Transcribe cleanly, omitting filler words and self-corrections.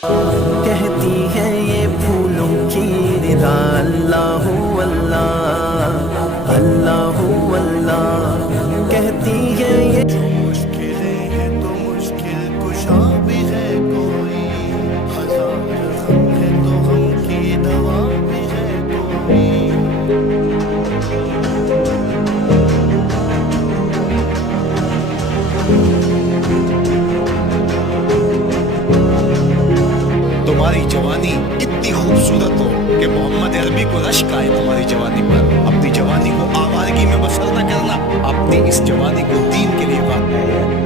کہتی ہے یہ پھولوں کی ندا اللہ اللہ اللہ اللہ، کہتی ہے یہ جو مشکلیں ہیں تو مشکل کشا بھی ہے کوئی، ہزار غم ہے تو غم کی دوا بھی ہے کوئی۔ تمہاری جوانی اتنی خوبصورت ہو کہ محمد عربی کو رشک آئے تمہاری جوانی پر، اپنی جوانی کو آوارگی میں بسر نہ کرنا، اپنی اس جوانی کو دین کے لیے وقف